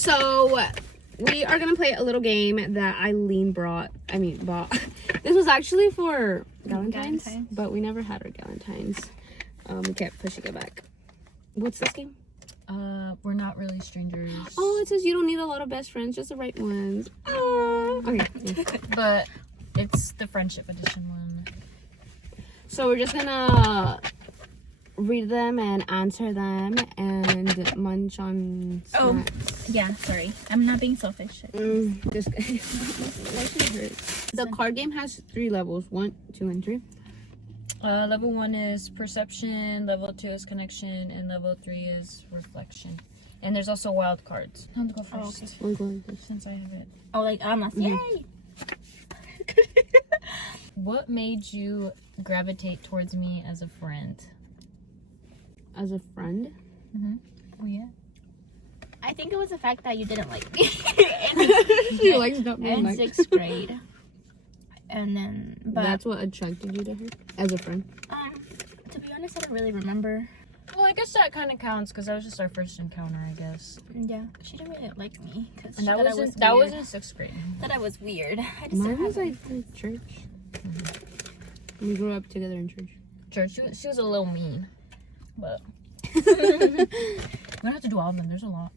So we are gonna play a little game that Aline bought. This was actually for Galentine's, but we never had our Galentine's. We kept pushing it back. What's this game? We're not really strangers. Oh, it says you don't need a lot of best friends, just the right ones. Okay. Yeah. But it's the friendship edition one. So we're just gonna read them and answer them and munch on snacks. Oh, yeah, sorry. I'm not being selfish. Just why should it hurt? The card game has 3 levels, 1, 2, and 3. Level 1 is perception, level 2 is connection, and level 3 is reflection. And there's also wild cards. I'm gonna go first. We'll go like this. Since I have it. Oh, like, yay! What made you gravitate towards me as a friend? As a friend? Oh, yeah. I think it was the fact that you didn't like me She likes not being in liked. 6th grade. And then, but That's what attracted you to her as a friend. to be honest, I don't really remember. Well, I guess that kind of counts because that was just our first encounter, I guess. Yeah, she didn't really like me because And that was in 6th grade. That I was weird. I just Mine didn't was have like church. We grew up together in church. She was a little mean, but we don't have to do all of them. There's a lot.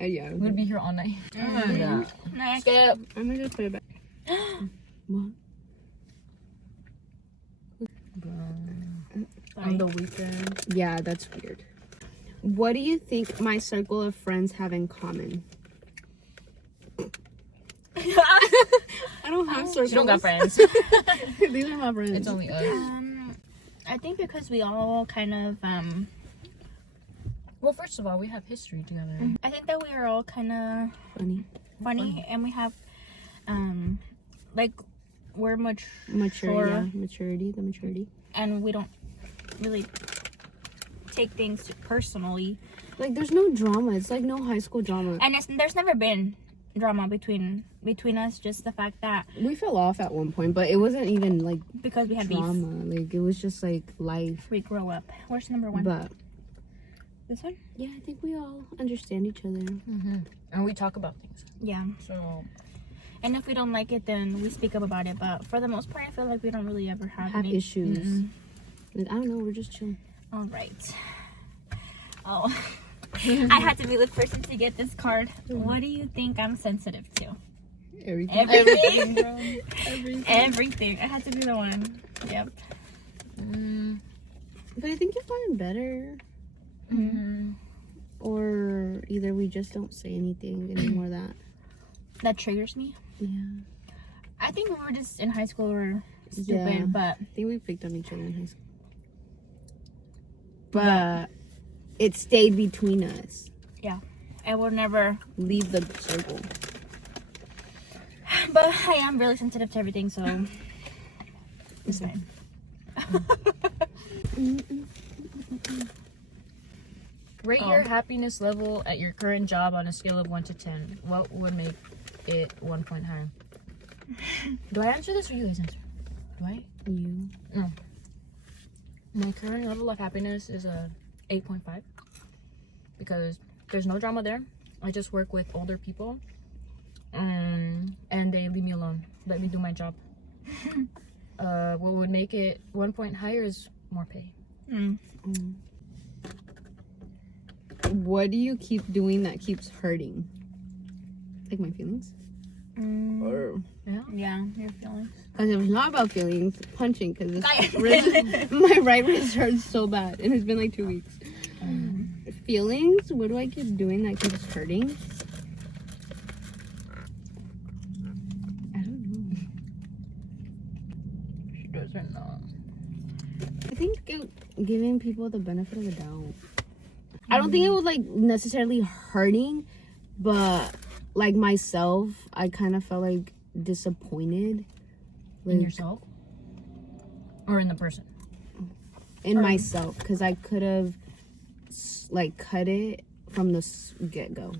Yeah. We're gonna be here all night. No, Skip. I'm gonna just put it back. What? On the weekend. Yeah, that's weird. What do you think my circle of friends have in common? I don't have circles. She don't got friends. These are my friends. It's only us. I think because we all kind of Well, first of all, we have history together. I think that we are all kind of funny and we have like we're Mature, yeah. Maturity. and we don't really take things personally, Like, there's no drama. It's like no high school drama. and there's never been drama between us, just the fact that We fell off at one point, but it wasn't even like because we had drama. Like, it was just like life. we grow up. Where's number 1? But This one? yeah, I think we all understand each other. And we talk about things. Yeah. So And if we don't like it, then we speak up about it. But for the most part, I feel like we don't really ever have any issues. Like, I don't know. We're just chilling. All right. Oh, I had to be the person to get this card. What do you think I'm sensitive to? Everything. Everything. I had to be the one. Yep. But I think you're fine better. Or either we just don't say anything anymore That triggers me. Yeah. I think we were just in high school, we were stupid, but I think we picked on each other in high school. But it stayed between us. I will never. Leave the circle. But I am really sensitive to everything, so it's fine. rate your happiness level at your current job on a scale of 1 to 10. What would make it 1 point higher? Do I answer this or you guys answer? Do I? You. No. My current level of happiness is a 8.5 because there's no drama there. I just work with older people, and they leave me alone. Let me do my job. What would make it 1 point higher is more pay. What do you keep doing that keeps hurting? Like my feelings? Or Yeah, your feelings. because if it's not about feelings, punching. Because my right wrist hurts so bad, and it's been like 2 weeks. Feelings? What do I keep doing that keeps hurting? I don't know. She doesn't know. I think giving people the benefit of the doubt. I don't think it was like necessarily hurting, but like myself, I kind of felt like disappointed. Like, In yourself? Or in the person? in myself, because I could have like cut it from the get-go,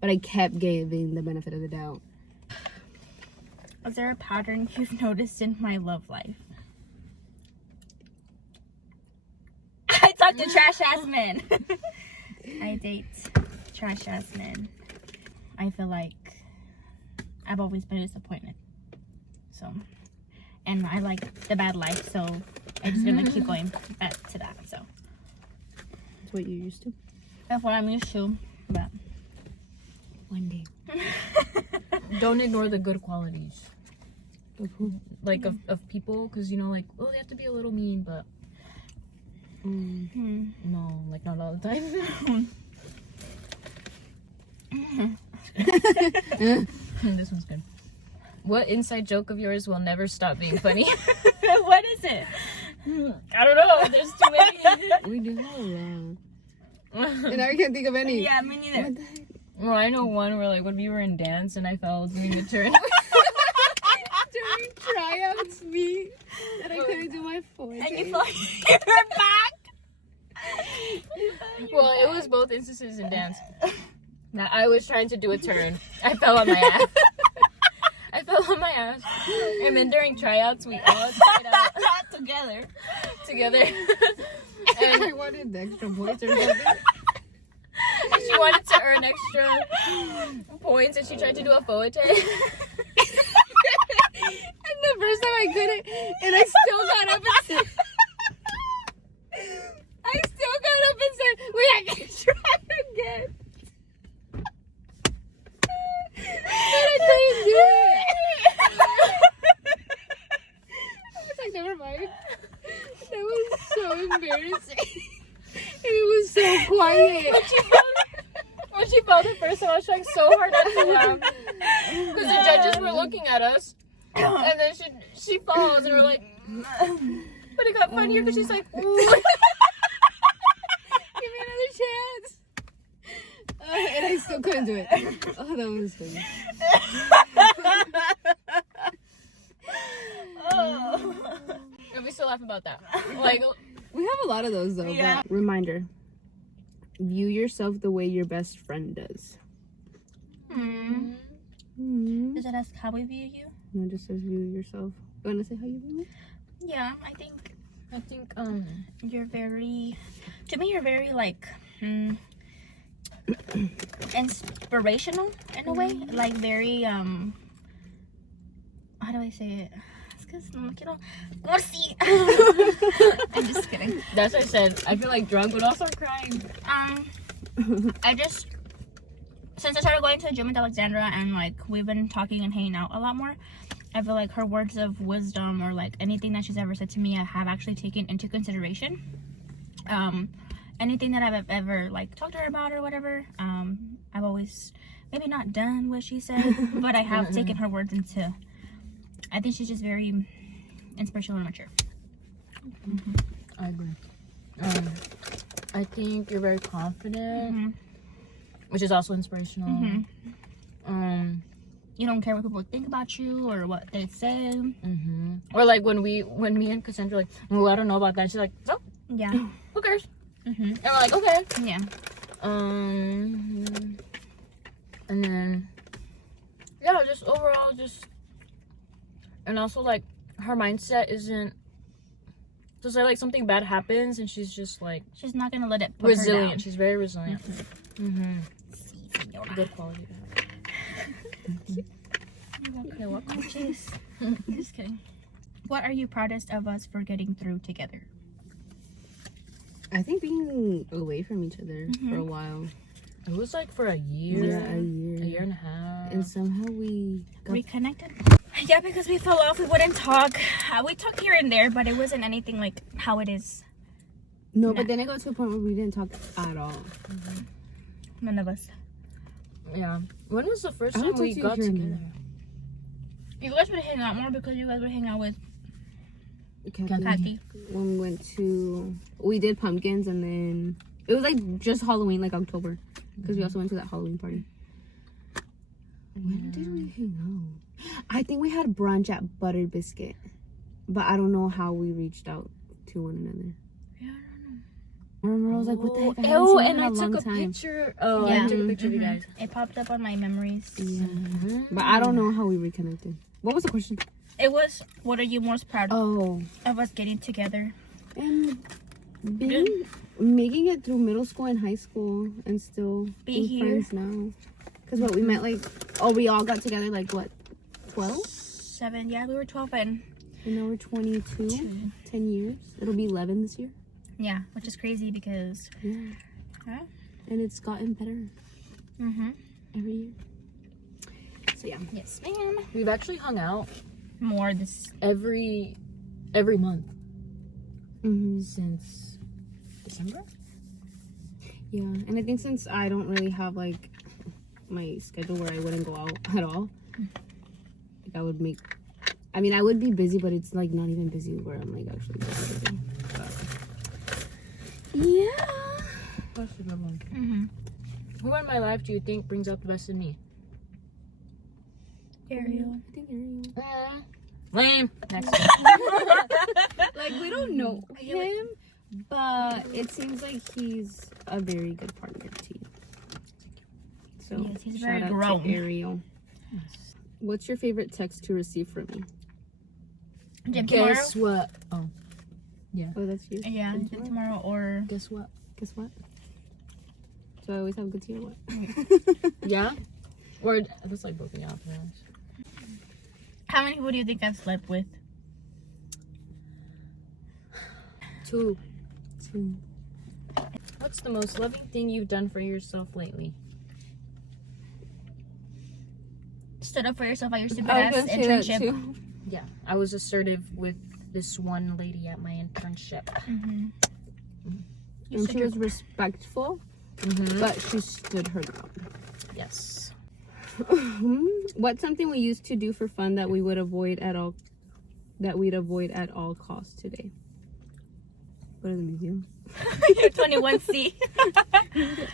but I kept giving the benefit of the doubt. Is there a pattern you've noticed in my love life? I talk to trash ass men. I date trash ass men. I feel like I've always been a disappointment. So, and I like the bad life, so I'm just gonna keep going back to that. So That's what you're used to. that's what I'm used to. But One day. Don't ignore the good qualities. Of who? Like of people, because you know, like, oh, they have to be a little mean, but no, like not all the time. This one's good. What inside joke of yours will never stop being funny? what is it? I don't know. There's too many. We do have a lot. And I can't think of any. Yeah, me neither. What the heck? Well, I know one where like when we were in dance and I fell doing the turn. During tryouts, me. And I couldn't do my forte. And you fell your back. Well, it was both instances in dance. Now I was trying to do a turn. I fell on my ass. And then during tryouts, we all tried out together. And I wanted the extra points or something. And she wanted to earn extra points, and she tried to do a forte. And the first time I couldn't, and I still got up and said, wait, I can try again. But I couldn't do it. I was like, never mind. That was so embarrassing. And it was so quiet. When she fell the first time, I was trying so hard not to laugh. Because the judges were looking at us. And then she falls, and we're like, but it got funnier because she's like, ooh. Give me another chance. And I still couldn't do it. Oh, that was funny. And we still laugh about that. Like, We have a lot of those though. Yeah. But reminder: view yourself the way your best friend does. Does it ask how we view you? No, it just says view yourself. You wanna say how you view me? Yeah, I think you're very, to me, you're very like inspirational in a way. Like very how do I say it? It's because I'm just kidding. that's what I said. I feel like drunk, but also crying. I just, since I started going to the gym with Alexandra and like we've been talking and hanging out a lot more, I feel like her words of wisdom or like anything that she's ever said to me, I have actually taken into consideration. Anything that I've ever like talked to her about or whatever, I've always maybe not done what she said, but I have taken her words into. I think she's just very inspirational and mature. I agree. I think you're very confident, which is also inspirational. You don't care what people think about you or what they say. Or like when me and Cassandra are like, oh, I don't know about that. She's like, oh, Yeah. who cares? And we're like, okay. Yeah. And then yeah, just overall, and also like her mindset isn't just like something bad happens and she's just like She's not gonna let it put resilient. her down. She's very resilient. Good quality. You're welcome. Jeez. Just kidding. What are you proudest of us for getting through together? I think being away from each other for a while. It was like for a year. Yeah, a year and a half. And somehow we got Reconnected? Yeah, because we fell off. We wouldn't talk. We talked here and there, but it wasn't anything like how it is. No, but then it got to a point where we didn't talk at all. None of us. Yeah. When was the first I time don't we talk to got you here and together? You guys would hang out more because you guys would hang out with Kathy. When we went to, we did pumpkins, and then it was like just Halloween, like October, because we also went to that Halloween party. When did we hang out? I think we had brunch at Buttered Biscuit, but I don't know how we reached out to one another. Yeah, I remember I was like, what the heck? I haven't Oh, seen you and in I a long took a time. picture. Oh, Yeah. I took a picture of you guys. It popped up on my memories. Yeah. But I don't know how we reconnected. What was the question? It was, what are you most proud Oh, of us getting together? and making it through middle school and high school and still Be being here. friends now. Because what we met like, oh, we all got together like what, 12? 7. Yeah, we were 12 and now we're 22. 10 years. It'll be 11 this year. yeah, which is crazy because Yeah. And it's gotten better every year. So yeah. Yes, ma'am. We've actually hung out More this. every month since December. Yeah, and I think since I don't really have like my schedule where I wouldn't go out at all, like I would make. I mean, I would be busy, but it's like not even busy where I'm like actually busy. But, yeah. That's a good one. Who in my life do you think brings out the best in me? Ariel. I think Ariel. Lame. Next. Like we don't know him, but it seems like he's a very good partner to you. So Yes, he's shout very out grown. to Ariel. What's your favorite text to receive from me? Gym tomorrow. Guess what? Oh, Oh, that's you. Yeah, Gym gym tomorrow or guess what? Guess what? Do I always have good tea or what? Yeah. Or that's like broken out. how many people do you think I've slept with? 2. What's the most loving thing you've done for yourself lately? Stood up for yourself at your stupid I ass was gonna say that internship. too. Yeah, I was assertive with this one lady at my internship. You And stood she your- was respectful, but she stood her ground. Yes. What's something we used to do for fun that we would avoid at all? That we'd avoid at all costs today? Go to the museum. You're 21C.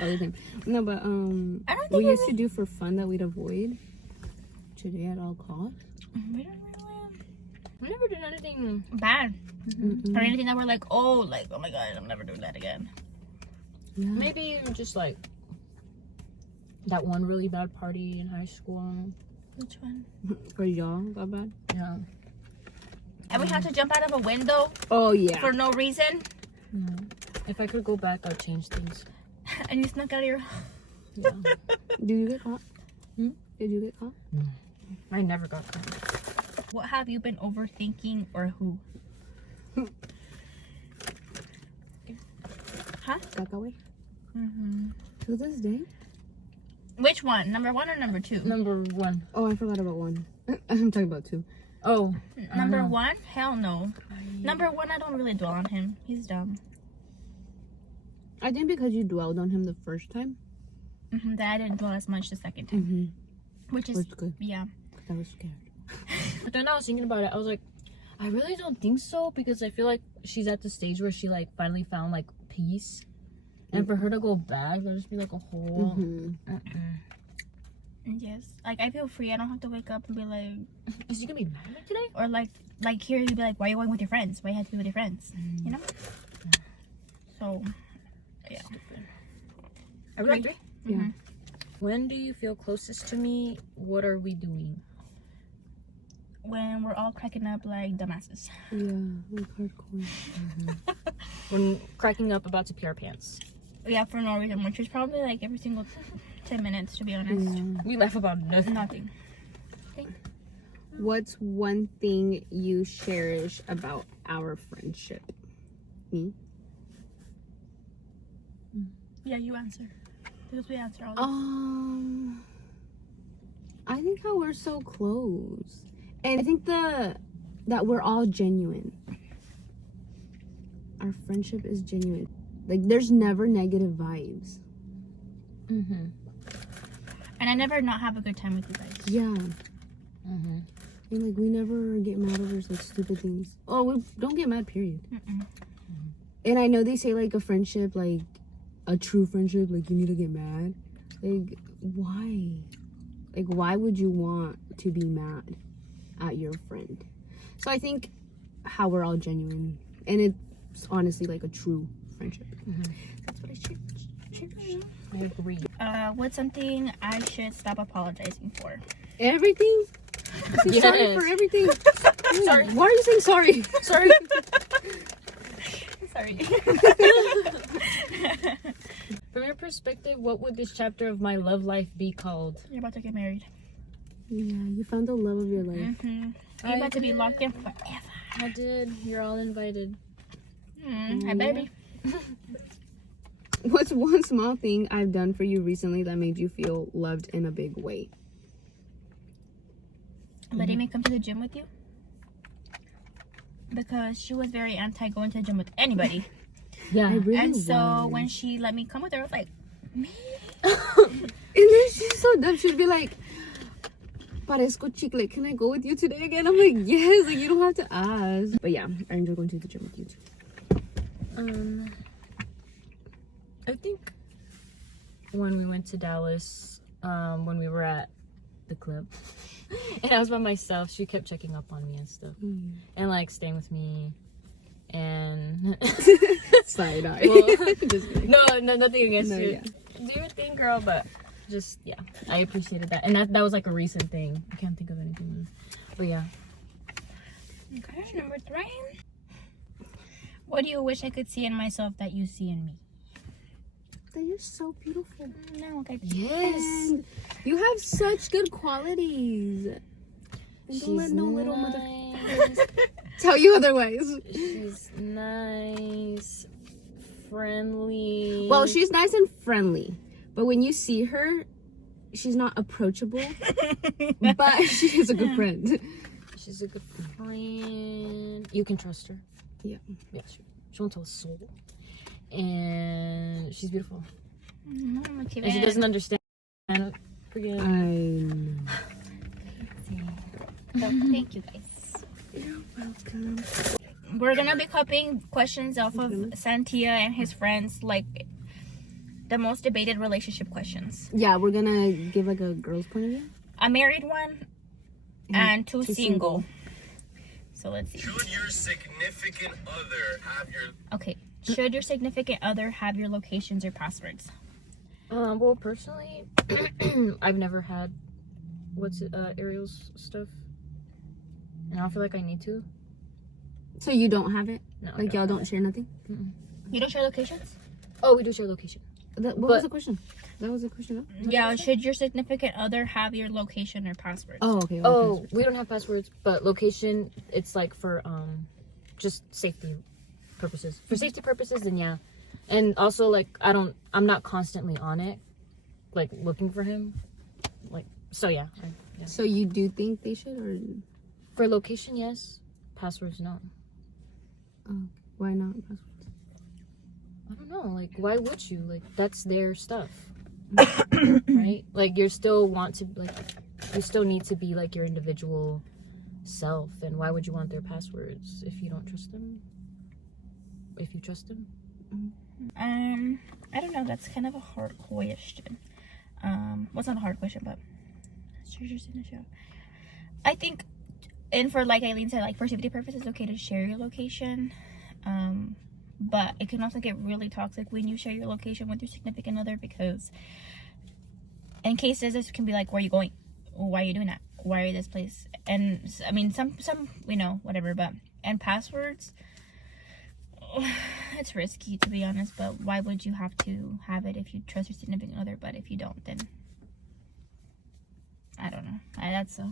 Other thing. No, but I don't think we used to do for fun that we'd avoid today at all costs. We don't We never did anything. bad or anything that we're like oh my god, I'm never doing that again. Yeah. Maybe just like that one really bad party in high school. Which one? Or y'all got bad? Yeah. And we had to jump out of a window Oh yeah. for no reason, If I could go back, I'd change things. and you snuck out of your. Yeah. Did you get caught? Hmm? Did you get caught? I never got caught. What have you been overthinking or who? Huh? Got that way? To this day? Which one? Number 1 or number 2? Number 1. Oh, I forgot about 1. I'm talking about 2. Oh. Number 1? Hell no. Number 1, I don't really dwell on him. He's dumb. I think because you dwelled on him the first time. That I didn't dwell as much the second time. Which is, Was good. yeah. I was scared. But then I was thinking about it. I was like, I really don't think so, because I feel like she's at the stage where she like finally found like peace. And for her to go back, there'll just be like a whole. Yes. Like, I feel free. I don't have to wake up and be like, Is he gonna be mad at me today? or like here you'd be like, why are you going with your friends? Why you have to be with your friends? You know? So, yeah. Are we on 3? Yeah. When do you feel closest to me? What are we doing? When we're all cracking up like dumbasses. Yeah, like hardcore. When cracking up about to pee our pants. Yeah, for no reason, which is probably like every single 10 minutes, to be honest. Yeah. We laugh about nothing. Nothing. What's one thing you cherish about our friendship? Me? Yeah, you answer. Because we answer all I think how we're so close. And I think that we're all genuine. Our friendship is genuine. Like, there's never negative vibes. And I never not have a good time with you guys. Yeah. And, like, we never get mad over, like, stupid things. Oh, we don't get mad, period. And I know they say, like, a friendship, like, a true friendship, like, you need to get mad. Like, why? Like, why would you want to be mad at your friend? So I think how we're all genuine. And it's honestly, like, a true friendship. That's what I cherish. I agree. What's something I should stop apologizing for? Everything? Say sorry Yes. for everything. Sorry. Why are you saying sorry? Sorry. Sorry. From your perspective, what would this chapter of my love life be called? You're about to get married. Yeah, you found the love of your life. You're about to be locked in forever. I did. You're all invited. I better be. What's one small thing I've done for you recently that made you feel loved in a big way? Letting me come to the gym with you. Because she was very anti going to the gym with anybody. Yeah. I really And so was. when she let me come with her, I was like, me? And then she's so dumb. She'd be like, Parezco chicle, can I go with you today again? I'm like, yes, like you don't have to ask. But yeah, I enjoy going to the gym with you too. I think when we went to Dallas, when we were at the club, and I was by myself, she kept checking up on me and stuff, and like staying with me, and Side eye. well, Just kidding. no, nothing against No, you. yeah. Do your thing, girl, but just yeah, I appreciated that, and that was like a recent thing. I can't think of anything, but yeah. Okay, number 3. What do you wish I could see in myself that you see in me? That you're so beautiful. No, okay. Yes. And you have such good qualities. And don't let no little mother nice. tell you otherwise. She's nice, friendly. Well, she's nice and friendly, but when you see her, she's not approachable. But she is a good friend. She's a good friend. You can trust her. Yeah. Yeah, she won't tell a soul. And she's beautiful. And she doesn't understand. Forget. I know. Thank you guys. You're welcome. We're gonna be copying questions off of Santea and his friends, like the most debated relationship questions. Yeah, we're gonna give like a girl's point of view. A married one and two single. So let's see. Should your significant other have your Okay. Should your significant other have your locations or passwords? Well, personally, I've never had Ariel's stuff, and I don't feel like I need to. So you don't have it? No, Like y'all don't share nothing? You don't share locations? Oh, we do share location. What But- was the question? That was the question. No? Yeah. Should your significant other have your location or passwords? Oh, okay. Oh, we don't have passwords, but location, it's like for just safety purposes. For safety purposes, then yeah. And also like I'm not constantly on it, like looking for him. Like so yeah. Yeah. So you do think they should, or For location, yes. Passwords, no. why not? I don't know. Like why would you? Like that's their stuff. Right? Like you still need to be like your individual self, and why would you want their passwords if you don't trust them? If you trust them? I don't know. That's kind of a hard question. Well, it's not a hard question, but I think, and for like Aline said, like for safety purposes, it's okay to share your location. But it can also get really toxic when you share your location with your significant other, because in cases this can be like, where are you going? Why are you doing that? Why are you this place? And I mean, some we know, whatever, but and passwords, it's risky to be honest, but why would you have to have it if you trust your significant other? But if you don't, then I don't know. That's so.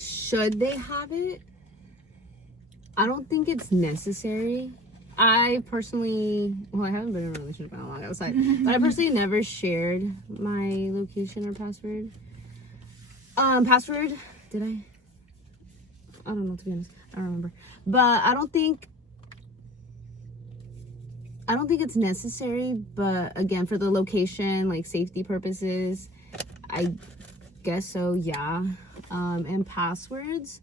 Should they have it? I don't think it's necessary. I personally, well, I haven't been in a relationship in a long outside, but I personally never shared my location or password. Password, did I? I don't know, to be honest. I don't remember. But I don't think it's necessary, but again, for the location, like safety purposes, I guess so, yeah. And passwords,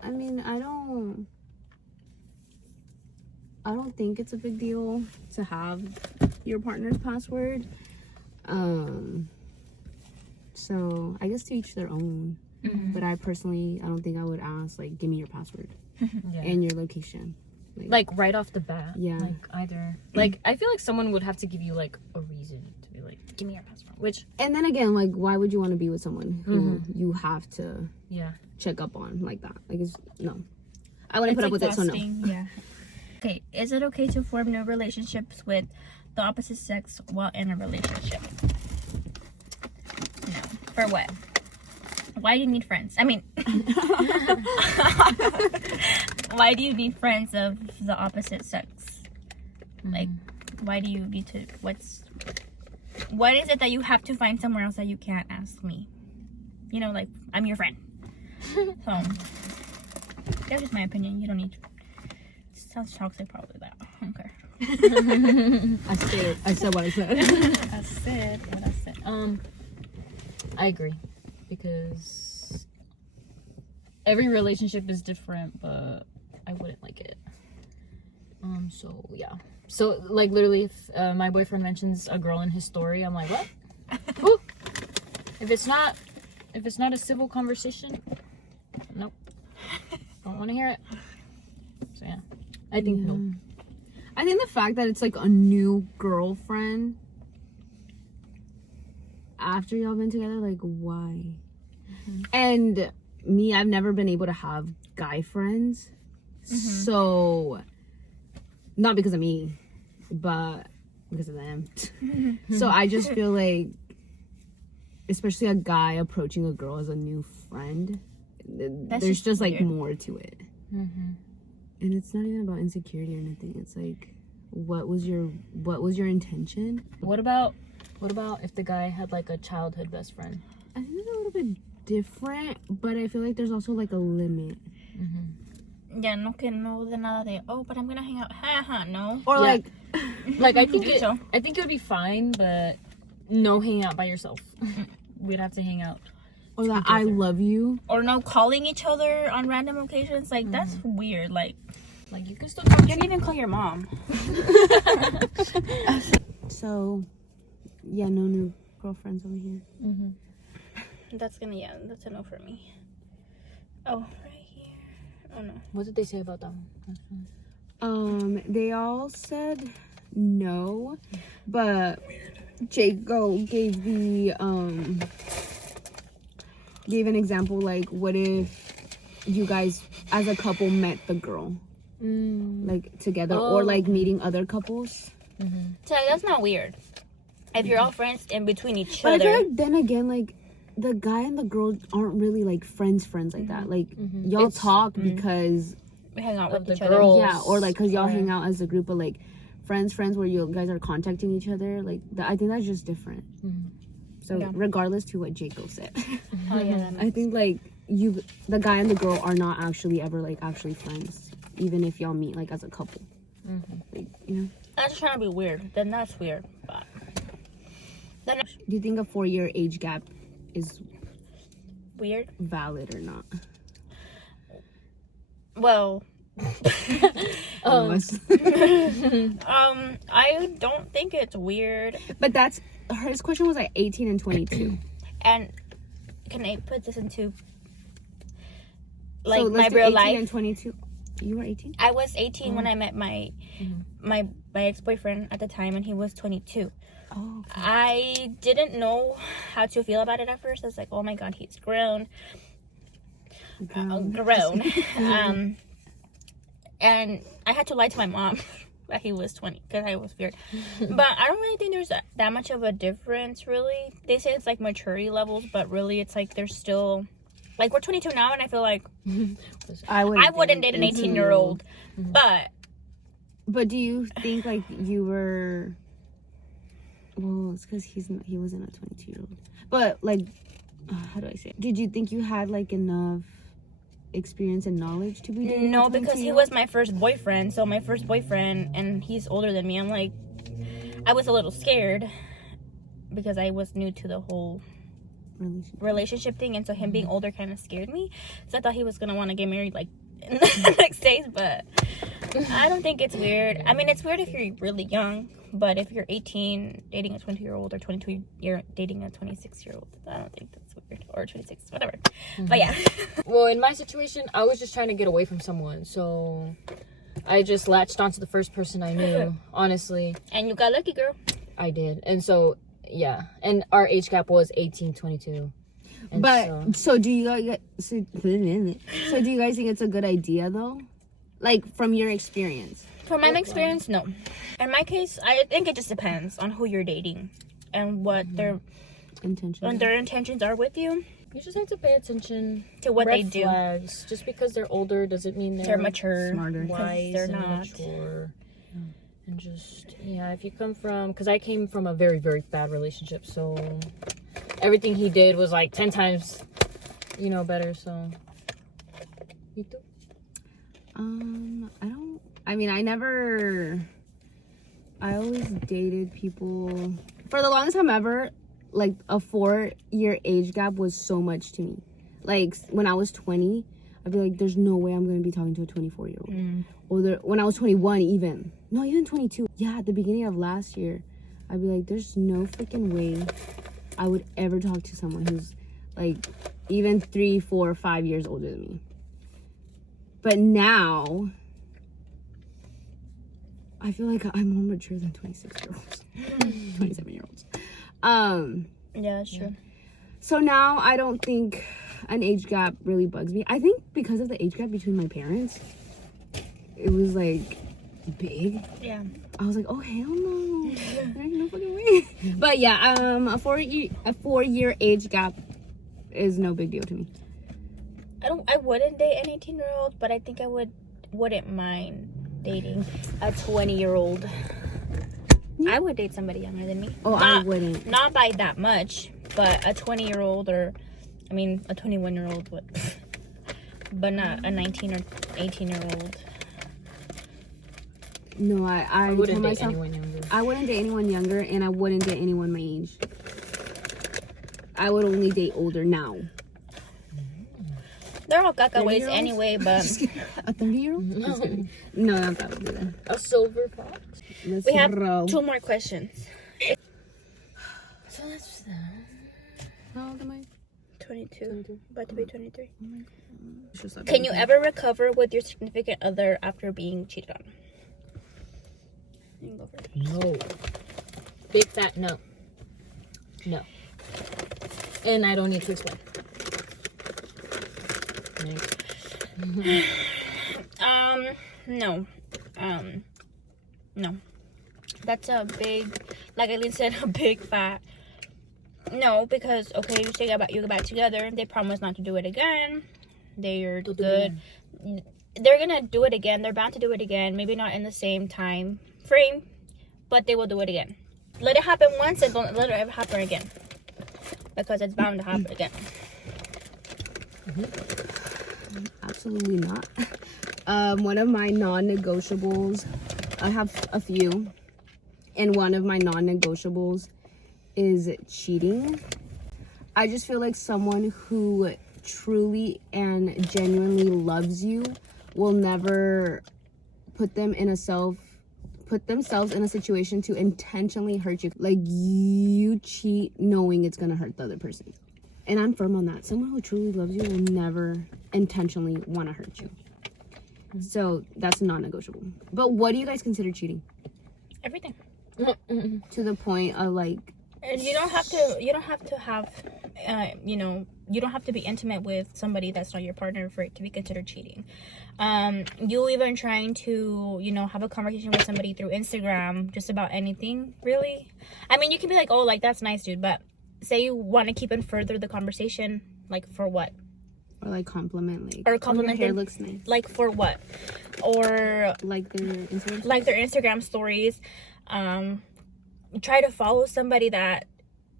I mean, I don't think it's a big deal to have your partner's password. So I guess to each their own. But I don't think I would ask, like, give me your password and your location. Like right off the bat. Yeah. Like either. Like I feel like someone would have to give you like a reason to be like, give me your password. Which. And then again, like, why would you want to be with someone who you have to Yeah. check up on like that? Like, it's no. I wouldn't put up with it, so no. Yeah. Okay, is it okay to form new relationships with the opposite sex while in a relationship? No. For what? Why do you need friends? I mean, why do you need friends of the opposite sex? Like, why do you need to? What is it that you have to find somewhere else that you can't ask me? You know, like, I'm your friend. So, that's just my opinion. You don't need. Sounds toxic, probably, that. I don't care. I said what I said. I said what I said. I agree, because every relationship is different, but I wouldn't like it. So yeah. So like literally, if my boyfriend mentions a girl in his story, I'm like, what? Who? If it's not a civil conversation, nope. Don't want to hear it. So yeah, I think no. I think the fact that it's like a new girlfriend after y'all been together, like, why? And me, I've never been able to have guy friends. So, not because of me, but because of them. So I just feel like, especially a guy approaching a girl as a new friend, there's just like more to it. And it's not even about insecurity or anything. It's like, what was your intention? What about if the guy had like a childhood best friend? I think it's a little bit different, but I feel like there's also like a limit. Yeah, no que no de nada de, oh, but I'm gonna hang out. No. Or like I think I think it would be fine, but no hanging out by yourself. We'd have to hang out. Or that I love you. Or no calling each other on random occasions. Like, that's weird. Like you can still talk. you didn't even call your mom. So, yeah, no new girlfriends over here. That's a no for me. Oh, right here. Oh no. What did they say about that one? They all said no, but Jaco gave an example, like, what if you guys as a couple met the girl like together, or like meeting other couples. So that's not weird. If you're all friends in between each But other. I feel like then again, like, the guy and the girl aren't really like friends like that. Like, y'all talk because we hang out with the each other. girls. yeah, or like because y'all hang out as a group, but like friends where you guys are contacting each other, like I think that's just different. So regardless to what Jaco said, Oh yeah. I think like the guy and the girl are not actually ever like actually friends, even if y'all meet like as a couple. Like, you know, That's trying to be weird. Then that's weird. But then do you think a 4-year age gap is weird. valid or not? Well, Almost. I don't think it's weird. But that's his question was like 18 and 22. And can I put this into So like let's my do real 18 life? and 22. You were 18? I was 18 when I met my ex-boyfriend at the time, and he was 22. Oh. I didn't know how to feel about it at first. I was like, oh my god, he's grown. Grown. And I had to lie to my mom that he was 20 because I was weird. But I don't really think there's that much of a difference, really. They say it's like maturity levels, but really it's like there's still... Like, we're 22 now, and I feel like I wouldn't date an 18-year-old. But do you think like you were... Well, it's because he wasn't a 22-year-old. But like, how do I say it? Did you think you had like enough experience and knowledge to be dating? no, because he was my first boyfriend. So my first boyfriend, and he's older than me. I'm like, I was a little scared because I was new to the whole relationship thing, and so him being older kind of scared me. So I thought he was gonna want to get married like in the next days, but I don't think it's weird. I mean, it's weird if you're really young, but if you're 18 dating a 20-year-old or 22 year dating a 26-year-old, I don't think that's weird. Or 26, whatever. But yeah. Well, in my situation, I was just trying to get away from someone, so I just latched onto the first person I knew, honestly. And you got lucky, girl. I did. And so, yeah. And our age gap was 18, 22. And But so do you guys? So do you guys think it's a good idea though Like from your experience. From my experience, no. In my case, I think it just depends on who you're dating and what their intentions are with you. You just have to pay attention to what they red do. Flags. Just because they're older doesn't mean They're mature, smarter. wise, they're and not. mature. And just, yeah, if you come from, because I came from a very, very bad relationship, so everything he did was like 10 times, you know, better. So you too? I always dated people for the longest time ever. Like a 4-year age gap was so much to me. Like when I was 20, I'd be like, there's no way I'm gonna be talking to a 24-year-old. Or when I was 21, even 22. Yeah, at the beginning of last year, I'd be like, there's no freaking way I would ever talk to someone who's like even 3, 4, 5 years older than me. But now I feel like I'm more mature than 26-year-olds, 27-year-olds. Yeah, that's true. So now I don't think an age gap really bugs me. I think because of the age gap between my parents, it was like big. Yeah. I was like, oh hell no, there ain't no fucking way. But yeah, a 4-year age gap is no big deal to me. I wouldn't date an 18-year-old, but I think I wouldn't mind dating a 20-year-old. I would date somebody younger than me. Oh, I wouldn't. Not by that much, but a 20-year-old or, I mean, a 21-year-old would. But not a 19 or 18-year-old. No, I wouldn't told date myself anyone younger. I wouldn't date anyone younger, and I wouldn't date anyone my age. I would only date older now. They're all cacaways 30-year-olds? anyway, but A 30-year-old? Just kidding. No, not that old either. A silver fox. Let's we have roll. 2 more questions. So that's How old am I? 22. About to be 23. It's just like- Can you ever recover with your significant other after being cheated on? You can go first. no. Big fat no. No. And I don't need to explain. No. No. That's a big, like Aline said, a big fat no, because, okay, you get back together, they promise not to do it again, they're good, they're gonna do it again, they're bound to do it again, maybe not in the same time frame, but they will do it again. Let it happen once and don't let it ever happen again, because it's bound to happen again. Absolutely not. One of my non-negotiables, I have a few, and one of my non-negotiables is cheating. I just feel like someone who truly and genuinely loves you will never put themselves in a situation to intentionally hurt you. Like, you cheat knowing it's gonna hurt the other person. And I'm firm on that. Someone who truly loves you will never intentionally want to hurt you. So that's non-negotiable. But what do you guys consider cheating? Everything. To the point of like, And you don't have to have you don't have to be intimate with somebody that's not your partner for it to be considered cheating. You even trying to, have a conversation with somebody through Instagram just about anything, really. I mean, you can be like, oh, like, that's nice, dude, but say you want to keep and further the conversation, like, for what? or like compliment, like, Or compliment your hair them. looks nice. Like, for what? Or Like their Instagram. like their Instagram stories. Try to follow somebody that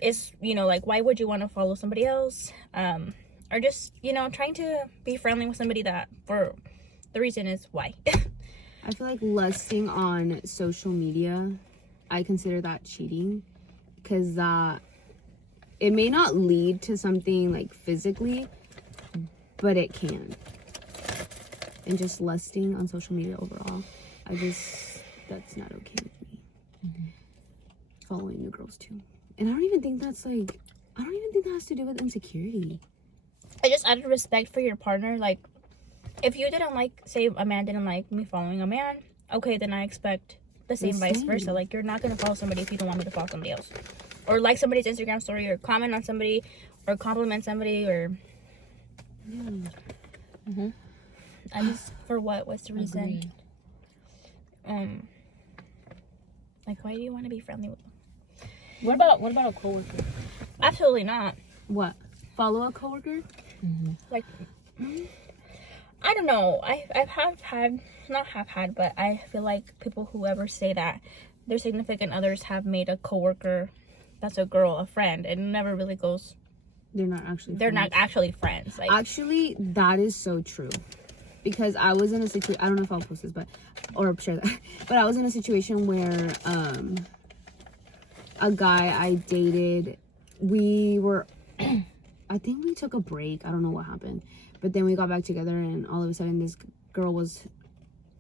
is, like, why would you want to follow somebody else? Or just, trying to be friendly with somebody that for the reason is why. I feel like lusting on social media, I consider that cheating, because it may not lead to something like physically, but it can. And just lusting on social media overall, that's not okay with me. Following new girls too. And I don't even think that has to do with insecurity. I just, out of respect for your partner, like, if you didn't like, say a man didn't like me following a man, okay, then I expect the same vice versa. Like, you're not going to follow somebody if you don't want me to follow somebody else. Or like somebody's Instagram story, or comment on somebody, or compliment somebody, or... At least for what was the reason? Agreed. Like, why do you want to be friendly with them? What about a coworker? Absolutely not. What? Follow a coworker? Like, I don't know. I've had, but I feel like people who ever say that their significant others have made a coworker that's a girl a friend, it never really goes. They're not actually. They're not actually friends. Like, actually, that is so true. Because I was in a situation. I don't know if I'll post this, or share that. But I was in a situation where a guy I dated, we were. I think we took a break. I don't know what happened. But then we got back together, and all of a sudden, this girl was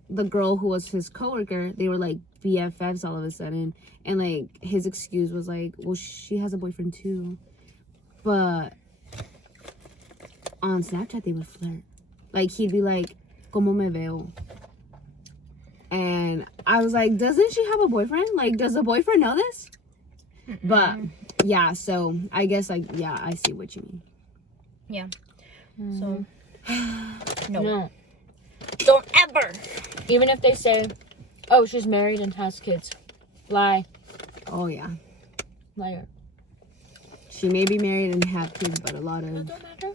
the girl who was his coworker. They were like BFFs all of a sudden, and like his excuse was like, "Well, she has a boyfriend too." But on Snapchat, they would flirt. Like he'd be like, "Como me veo?" And I was like, "Doesn't she have a boyfriend? Like, does the boyfriend know this?" But yeah, so I guess like yeah, I see what you mean. yeah. So No. don't ever. Even if they say, "Oh, she's married and has kids," lie. Oh yeah, Liar. she may be married and have kids, but a lot of Don't matter.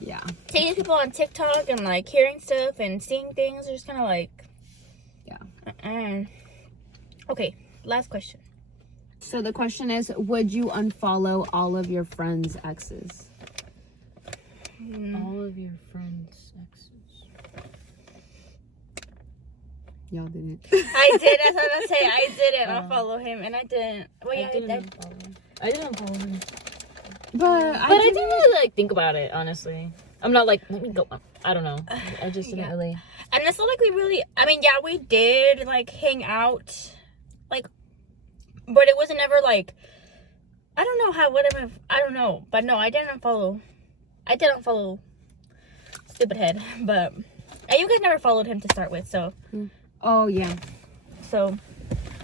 yeah. Seeing people on TikTok and like hearing stuff and seeing things are just kind of like, Yeah. Okay, last question. So the question is, would you unfollow all of your friends' exes? All of your friends' exes. Y'all didn't. I did. That's what I was gonna say. I didn't unfollow him, and I didn't. Well, yeah, I did. I didn't follow him. But I didn't really like think about it, honestly. I'm not like, let me go. I don't know. I just didn't really. And it's not like we really. I mean, yeah, we did like hang out, like, but it wasn't ever like. I don't know how. Whatever. I don't know. But no, I didn't follow. Stupid head. But and you guys never followed him to start with, so. Oh yeah, So.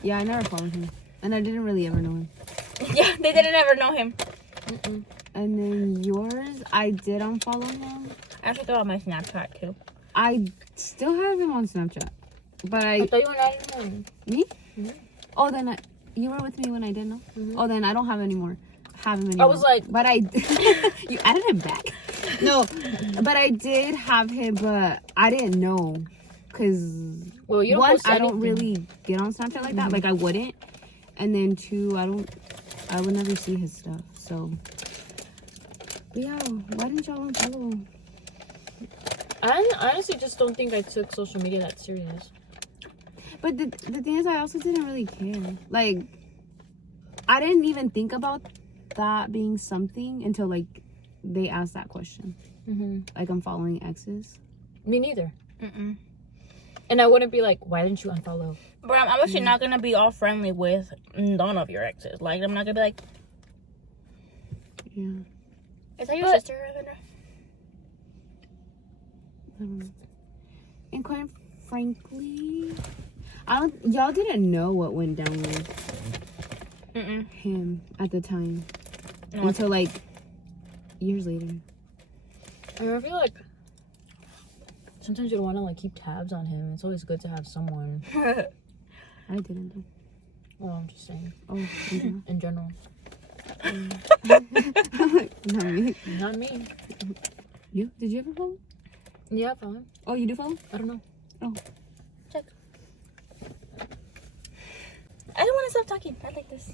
yeah. I never followed him, and I didn't really ever know him. Yeah, they didn't ever know him. And then yours, I did unfollow him. I actually got on my Snapchat too. I still have him on Snapchat, but I thought you were not anymore. me? Mm-hmm. Oh, then you were with me when I did know. Oh, then I don't have anymore. Have him anymore. I was like, but I you added him back. No, but I did have him, but I didn't know because well, you don't one, post I don't anything. really get on Snapchat like that. Like I wouldn't, and then two, I would never see his stuff. So, but yeah, why didn't y'all unfollow? I honestly just don't think I took social media that serious. But the thing is, I also didn't really care. Like, I didn't even think about that being something until like they asked that question. Like, I'm following exes. Me neither. And I wouldn't be like, why didn't you unfollow? But I'm actually not gonna be all friendly with none of your exes. Like, I'm not gonna be like, Yeah. is that your sister, Ravindra? I don't know. And quite frankly, y'all didn't know what went down with him at the time until like years later. I feel like sometimes you don't want to like keep tabs on him. It's always good to have someone. I didn't know. Well, I'm just saying. Oh, In general. not me. Not me. You? Did you ever follow? Yeah, I follow him. Oh, you do follow? I don't know. Oh. Check. I don't want to stop talking. I like this.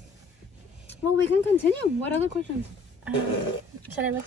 Well, we can continue. What other questions? Should I look?